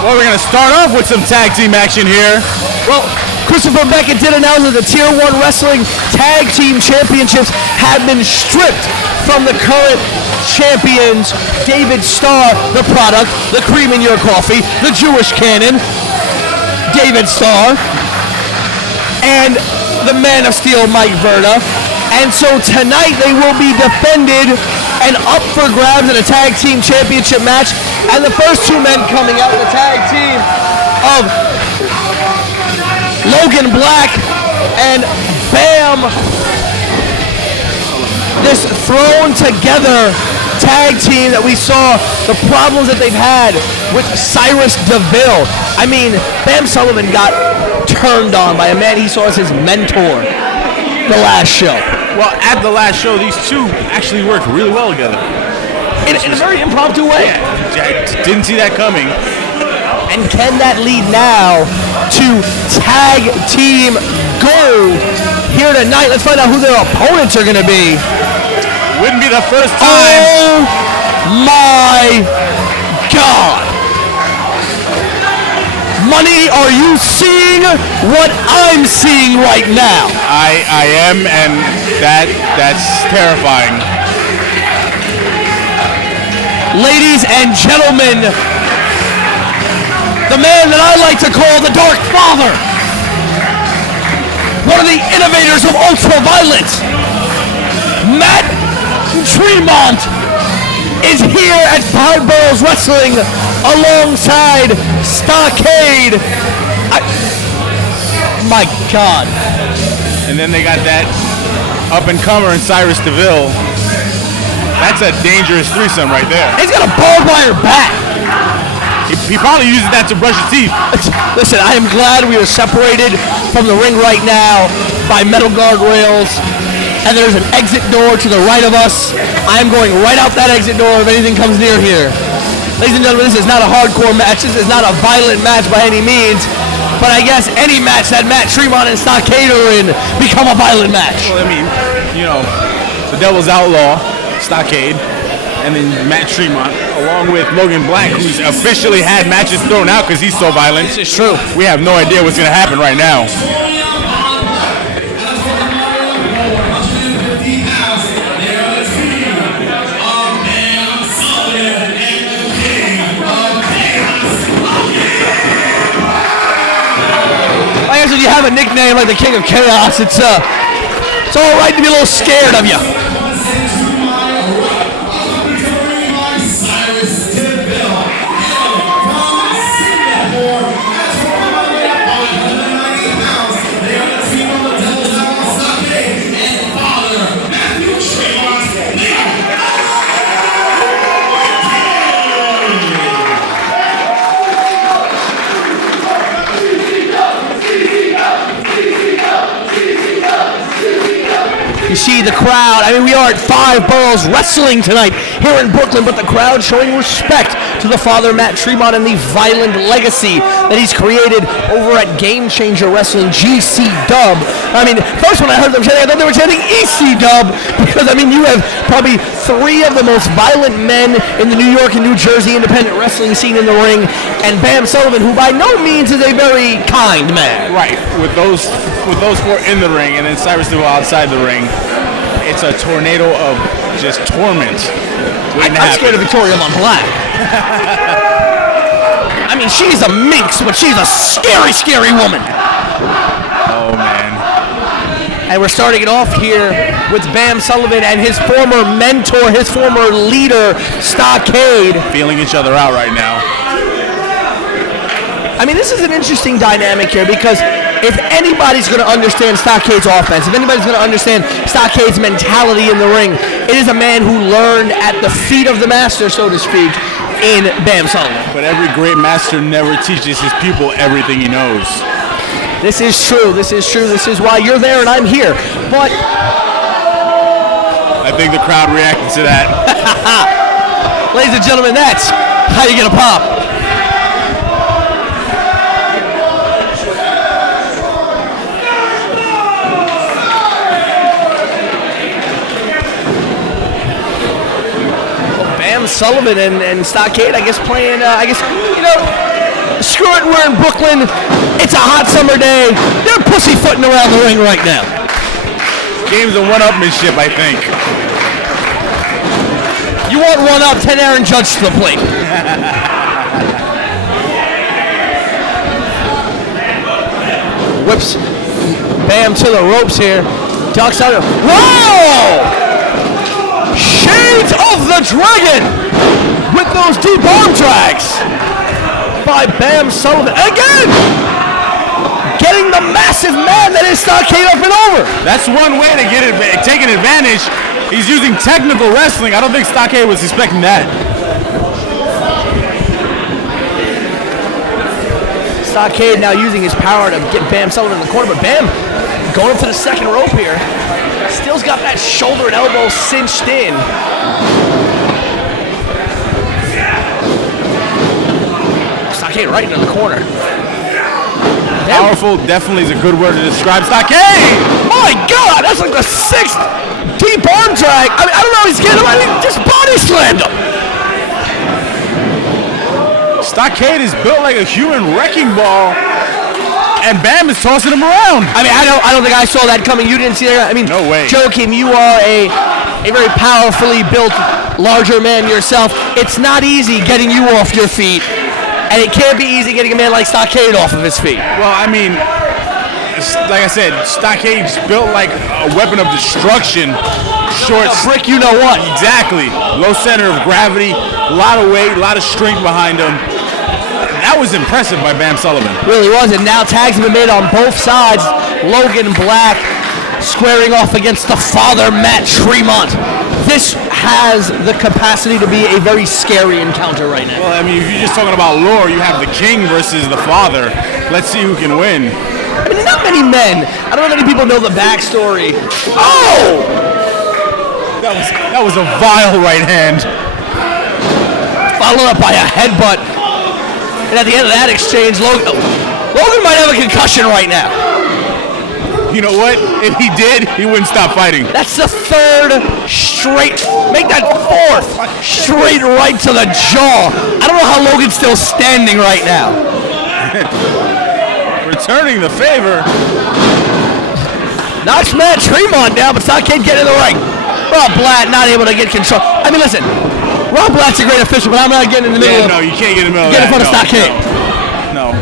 Well, we're going to start off with some tag team action here. Well, Christopher Beckett did announce that the Tier 1 Wrestling Tag Team Championships have been stripped from the current champions, David Starr, the product, the cream in your coffee, the Jewish Cannon, David Starr, and the Man of Steel, Mike Verda. And so tonight they will be defended and up for grabs in a tag team championship match. And the first two men coming out in the tag team of Logan Black and Bam. This thrown together tag team that we saw, the problems that they've had with Cyrus DeVille. I mean, Bam Sullivan got turned on by a man he saw as his mentor the last show. Well, at the last show, these two actually worked really well together. In a very impromptu way. Yeah, I didn't see that coming. And can that lead now to tag team gold here tonight? Let's find out who their opponents are going to be. Wouldn't be the first time. Oh my God. Money, are you seeing what I'm seeing right now? I am, and that's terrifying. Ladies and gentlemen, the man that I like to call the Dark Father, one of the innovators of ultraviolence, Matt Tremont, is here at Five Boroughs Wrestling alongside Stockade. My God. And then they got that up-and-comer in Cyrus DeVille. That's a dangerous threesome right there. He's got a barbed wire bat. He probably uses that to brush his teeth. Listen, I am glad we are separated from the ring right now by metal guardrails, and there's an exit door to the right of us. I am going right out that exit door if anything comes near here. Ladies and gentlemen, this is not a hardcore match. This is not a violent match by any means. But I guess any match that Matt Tremont and Stockade are in become a violent match. Well, I mean, you know, the Devil's Outlaw, Stockade, and then Matt Tremont, along with Logan Black, who's officially had matches thrown out because he's so violent. This is true. We have no idea what's going to happen right now. I guess if you have a nickname like the King of Chaos, it's all right to be a little scared of you. You see the crowd. I mean, we are at Five Boroughs Wrestling tonight here in Brooklyn, but the crowd showing respect to the father, Matt Tremont, and the violent legacy that he's created over at Game Changer Wrestling, GC Dub. I mean, first when I heard them chanting, I thought they were chanting EC Dub, because, I mean, you have probably three of the most violent men in the New York and New Jersey independent wrestling scene in the ring, and Bam Sullivan, who by no means is a very kind man. Right, with those four in the ring, and then Cyrus DeVille outside the ring, it's a tornado of just torment. I'm scared of Victoria Black. I mean, she's a minx, but she's a scary, scary woman. Oh, man. And we're starting it off here with Bam Sullivan and his former mentor, his former leader, Stockade. Feeling each other out right now. I mean, this is an interesting dynamic here, because if anybody's going to understand Stockade's offense, if anybody's going to understand Stockade's mentality in the ring, it is a man who learned at the feet of the master, so to speak, in Bam Sullivan. But every great master never teaches his pupil everything he knows. This is true. This is true. This is why you're there and I'm here. But I think the crowd reacted to that. Ladies and gentlemen, that's how you get a pop. Sullivan and Stockade, I guess, playing, you know, Screw it, we're in Brooklyn. It's a hot summer day. They're pussyfooting around the ring right now. Game's of one-upmanship, I think. You want one up, 10 Aaron Judge to the plate. Whips Bam to the ropes here. Ducks out. Whoa! Shades of the Dragon with those deep arm drags by Bam Sullivan. Again! Getting the massive man that is Stockade up and over. That's one way to get it, take an advantage. He's using technical wrestling. I don't think Stockade was expecting that. Stockade now using his power to get Bam Sullivan in the corner, but Bam going up to the second rope here. Still's got that shoulder and elbow cinched in. Stockade right into the corner. Powerful definitely is a good word to describe Stockade! My God, that's like the 6th deep arm drag. I don't know, he's getting him. I mean, just body slammed him. Stockade is built like a human wrecking ball, and Bam is tossing him around. I mean, I don't think I saw that coming. You didn't see that? I mean, no way. Joakim, you are a very powerfully built, larger man yourself. It's not easy getting you off your feet. And it can't be easy getting a man like Stockade off of his feet. Well, I mean, like I said, Stockade's built like a weapon of destruction. Short, a brick, you know what? Exactly. Low center of gravity, a lot of weight, a lot of strength behind him. That was impressive by Bam Sullivan. Really was, and now tags have been made on both sides. Logan Black squaring off against the father, Matt Tremont. This has the capacity to be a very scary encounter right now. Well, I mean, if you're just talking about lore, you have the king versus the father. Let's see who can win. I mean, not many men. I don't know many people know the backstory. Oh! That was a vile right hand. Followed up by a headbutt. And at the end of that exchange, Logan might have a concussion right now. You know what? If he did, he wouldn't stop fighting. That's the 3rd straight. Make that 4th straight right to the jaw. I don't know how Logan's still standing right now. Returning the favor. Knocks Matt Tremont down, but Stockade getting in the ring. Rob Blatt not able to get control. I mean, listen, Rob Blatt's a great official, but I'm not getting in the middle. No, you can't get in the middle. Get in front of Stockade. No.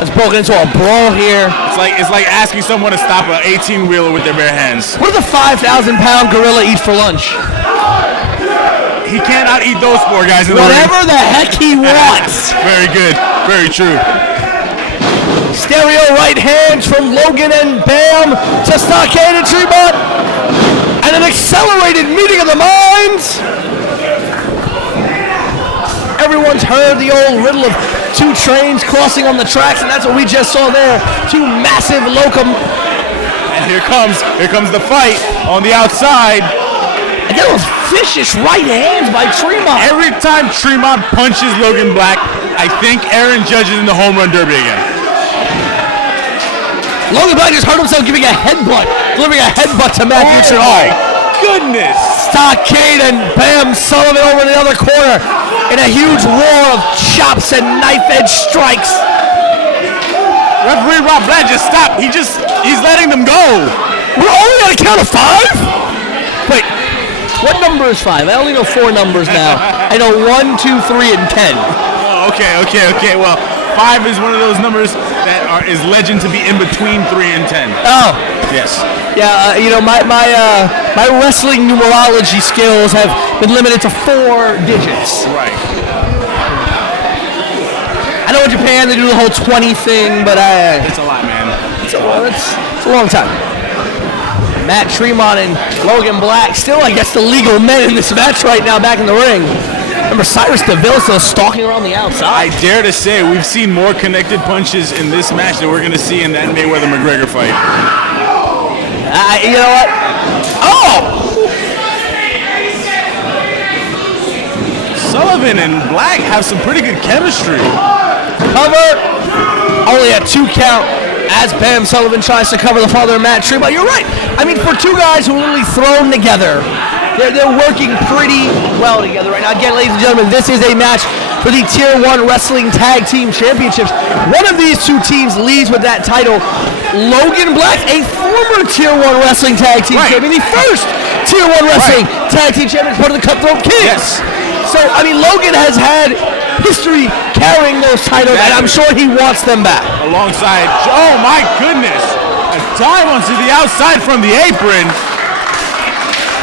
Let's broken into a brawl here. It's like asking someone to stop an 18-wheeler with their bare hands. What does a 5,000-pound gorilla eat for lunch? He cannot eat those 4 guys in the ring. Whatever the heck he wants. Very good. Very true. Stereo right hands from Logan and Bam to Stockade and Tremont. And an accelerated meeting of the minds. Everyone's heard the old riddle of 2 trains crossing on the tracks, and that's what we just saw there. 2 massive locum. And here comes the fight on the outside. And those vicious right hands by Tremont. Every time Tremont punches Logan Black, I think Aaron Judge is in the home run derby again. Logan Black just hurt himself giving a headbutt, delivering a headbutt to Matt Richard. Oh my goodness! Stockade and Bam Sullivan over in the other corner in a huge war of chops and knife-edge strikes. Referee Rob Blatt just stopped. He's letting them go. We're only on a count of 5? Wait, what number is 5? I only know 4 numbers now. I know 1, 2, 3, and 10. Oh, okay. Well, 5 is one of those numbers that is legend to be in between 3 and 10. Oh. Yes. Yeah, my wrestling numerology skills have been limited to 4 digits. Right. I know in Japan they do the whole 20 thing, but it's a lot, man. It's a long time. Matt Tremont and Logan Black still, I guess, the legal men in this match right now back in the ring. Remember, Cyrus DeVille still stalking around the outside. I dare to say we've seen more connected punches in this match than we're going to see in that Mayweather-McGregor fight. You know what? Oh! Sullivan and Black have some pretty good chemistry. Cover. Only a 2 count as Bam Sullivan tries to cover the father of Matt Tremont. You're right. I mean, for 2 guys who are literally thrown together, they're working pretty well together right now. Again, ladies and gentlemen, this is a match for the Tier 1 Wrestling Tag Team Championships. One of these two teams leads with that title. Logan Black, a former Tier 1 Wrestling Tag Team Champion, the first Tier 1 Wrestling Tag Team Champion, part of the Cutthroat Kids. Yes. So, I mean, Logan has had history carrying those titles, and I'm sure he wants them back. Alongside, oh my goodness, a dive onto the outside from the apron.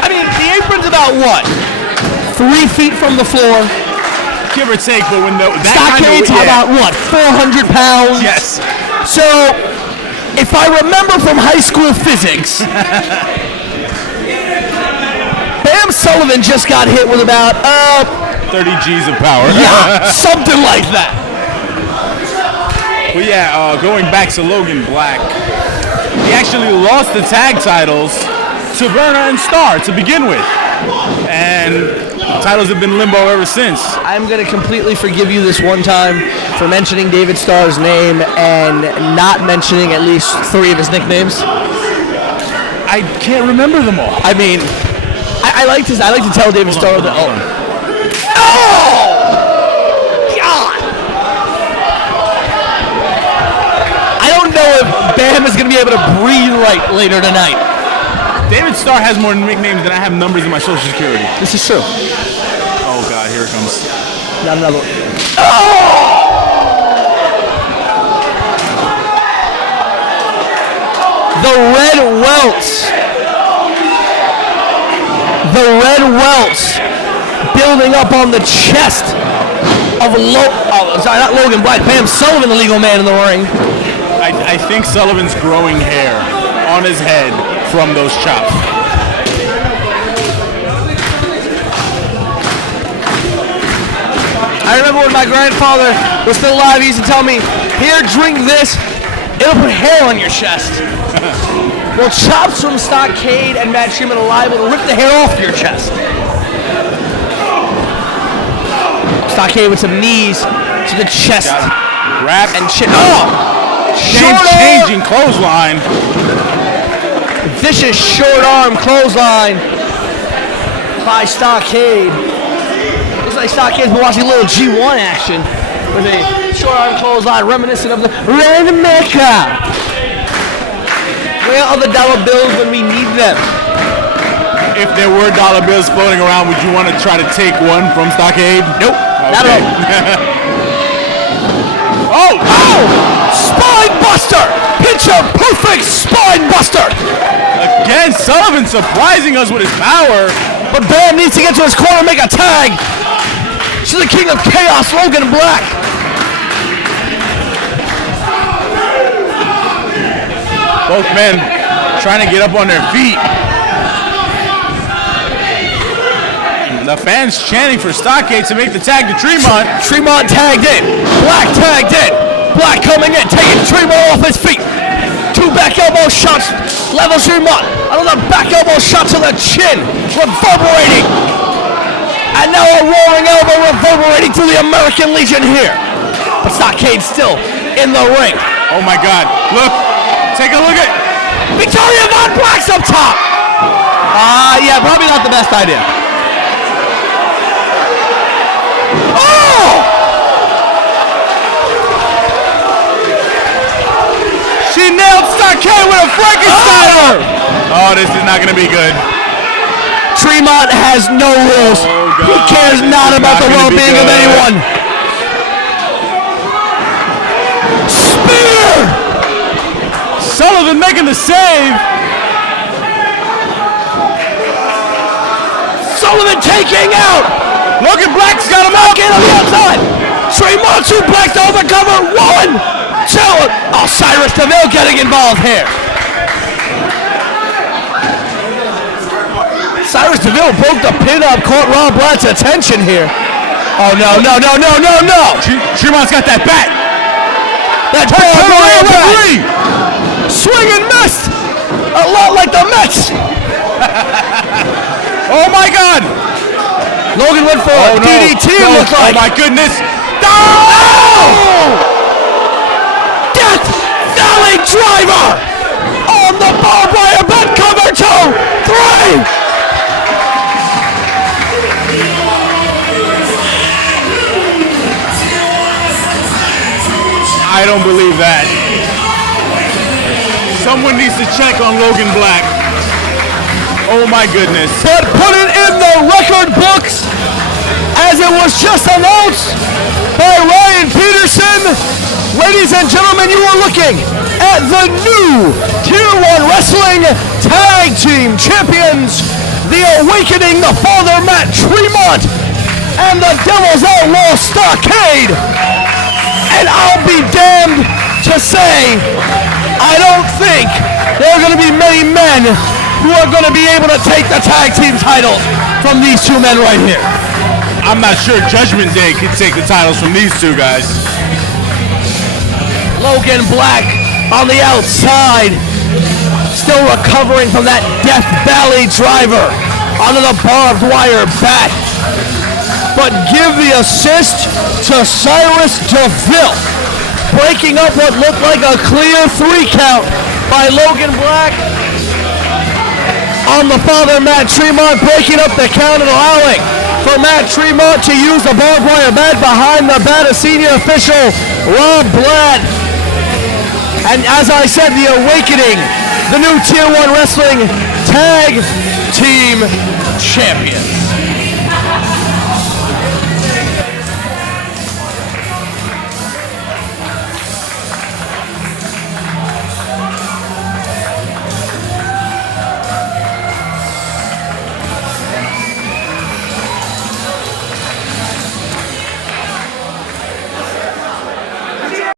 I mean, the apron's about what? 3 feet from the floor. Give or take, but when that Stockade's about what? 400 pounds? Yes. So, if I remember from high school physics, Bam Sullivan just got hit with about 30 G's of power. Yeah, something like that. Well, yeah, going back to Logan Black, he actually lost the tag titles to Verna and Star to begin with, and the titles have been limbo ever since. I'm going to completely forgive you this one time for mentioning David Starr's name and not mentioning at least 3 of his nicknames. I can't remember them all. I mean, I like to tell David Starr that. Oh, God! I don't know if Bam is going to be able to breathe right later tonight. David Starr has more nicknames than I have numbers in my social security. This is true. Oh, God, here it comes. Not another one. Oh! The red welts. The red welts building up on the chest of not Logan Black, Bam Sullivan, the legal man in the ring. I think Sullivan's growing hair on his head from those chops. I remember when my grandfather was still alive, he used to tell me, here, drink this, it'll put hair on your chest. Well, chops from Stockade and Matt Tremont alive will rip the hair off your chest. Stockade with some knees to the chest. Wrap and chin. Oh! Changing clothesline. Vicious short arm clothesline by Stockade. Looks like Stockade's been watching a little G1 action with a short arm clothesline reminiscent of the Rainmaker. Where are the dollar bills when we need them? If there were dollar bills floating around, would you want to try to take one from Stockade? Nope. Okay. Not at all. Oh! Spine buster! Picture perfect spine buster! Again, Sullivan surprising us with his power. But Bam needs to get to his corner and make a tag. To the king of chaos, Logan Black. Both men trying to get up on their feet. The fans chanting for Stockade to make the tag to Tremont. Tremont tagged in. Black tagged in. Black coming in, taking Tremont off his feet. 2 back elbow shots. Level Tremont. Another back elbow shot to the chin. Reverberating. And now a roaring elbow reverberating through the American Legion here. But Stockade still in the ring. Oh my God. Look. Take a look at Victoria Von Black's up top. Yeah, probably not the best idea. Oh! She nailed Stockade with a Frankensteiner. Oh, this is not going to be good. Tremont has no rules. Oh, God. He cares not about the well-being of anyone. Spear! Sullivan making the save. Sullivan taking out. Logan Black's got him out. Get on the outside. Tremont Black to overcover. 1, 2. Oh, Cyrus DeVille getting involved here. Cyrus DeVille broke the pin up, caught Ron Black's attention here. Oh, no. Tremont's got that bat. That's referee. Swing and missed. A lot like the Mets. Oh, my God. Logan went for a DDT, looks like. Oh, my goodness. Oh! Death Valley Driver on the barbed wire bed cover. 2, 3. I don't believe that. Someone needs to check on Logan Black. Oh my goodness. But put it in the record books as it was just announced by Ryan Peterson. Ladies and gentlemen, you are looking at the new Tier 1 Wrestling Tag Team Champions, the Awakening, the Father Matt Tremont, and the Devil's Outlaw Stockade. And I'll be damned to say, I don't think there are going to be many men who are going to be able to take the tag team title from these two men right here. I'm not sure Judgment Day can take the titles from these two guys. Logan Black on the outside, still recovering from that Death Valley driver onto the barbed wire bat. But give the assist to Cyrus DeVille, breaking up what looked like a clear 3 count by Logan Black on the Father Matt Tremont, breaking up the count and allowing for Matt Tremont to use the barbed wire bat behind the bat of senior official Rob Blatt. And as I said, the Awakening, the new Tier 1 Wrestling Tag Team Champions.